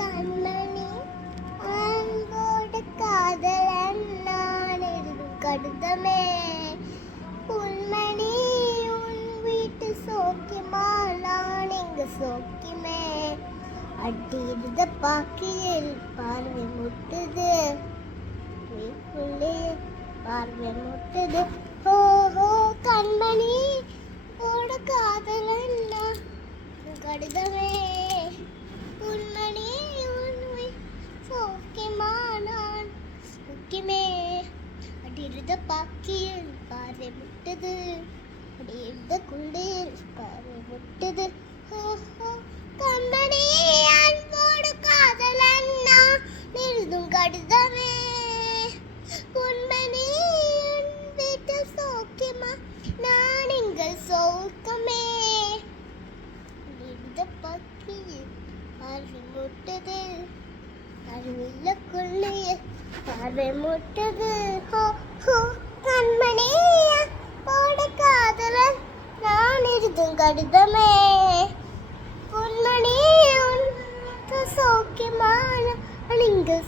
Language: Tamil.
கண்மணி அன்போடு காதலன் நான் எழுதும் கடிதமே. புல்மணி உன் வீட்டு சோக்கியமா, நான் இங்கு சோக்கியமே. அடியிருந்த பாக்கியில் பார்வை முட்டுது, வீட்டுள்ளே பார்வை முட்டுது. ஓஹோ கண்மணி போட காதலன் நான் கடிதமே. புல்மணி உன் சோக்கியமா, நான் சோக்கியமே. அடியிருந்த பாக்கியில் பார்வை முட்டுது, அடியிருந்த குண்டில் பார்வை முட்டுது. ஓஹோ கண்மணி அன்போடு காதலன் நான் எழுதும் கடிதமே. பொன்மணி உன் வீட்டில் சோக்கியமா, நான் இங்கு சோக்கமே. இந்த பக்கியில் பார்வை முட்டது, அறிவில்லக்குள்ளே பார்வை முட்டது. ஹோ ஹோ கண்மணி போட காதலன் நான் எழுதும் கடிதமே. பொன்மணி உன் சோக்கியமா, நான் இங்கு